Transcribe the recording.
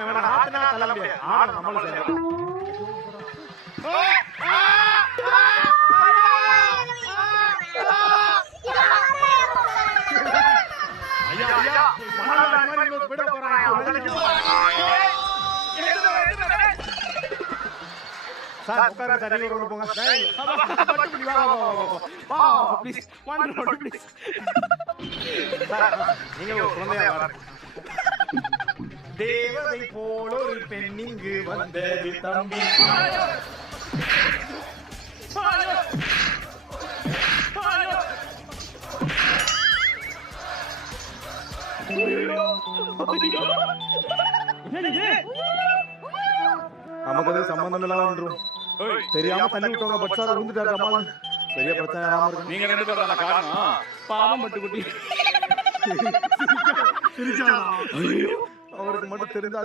ஆட்டுனா தள்ள முடியாது. ஆடு நம்மள செய்யணும். ஐயா ஐயா மணல மாதிரி இன்னொரு ஸ்பீடா போறாங்க. சார் உட்கார சார் நீங்க ரோடு போங்க. டேய் பட்டு பண்ணி வா ப்ளீஸ் 1 ரோடு ப்ளீஸ். சார் நீங்க ஒரு குழந்தையா வர. தேவதை போல ஒரு பெண் இங்கு வந்தது தம்பி. நமக்கு சம்பந்தம் எல்லாம் வந்துரும். தெரியாம தண்ணி விட்டவங்க பட்சால விழுந்துட்டாரு அம்மா. பெரிய பிரச்சனை ஆகாம இருக்கு. நீங்க 2 பேரும் தான காரணம். பாவம் பட்டுக்குட்டி. அவருக்கு மட்டும் தெரிஞ்சா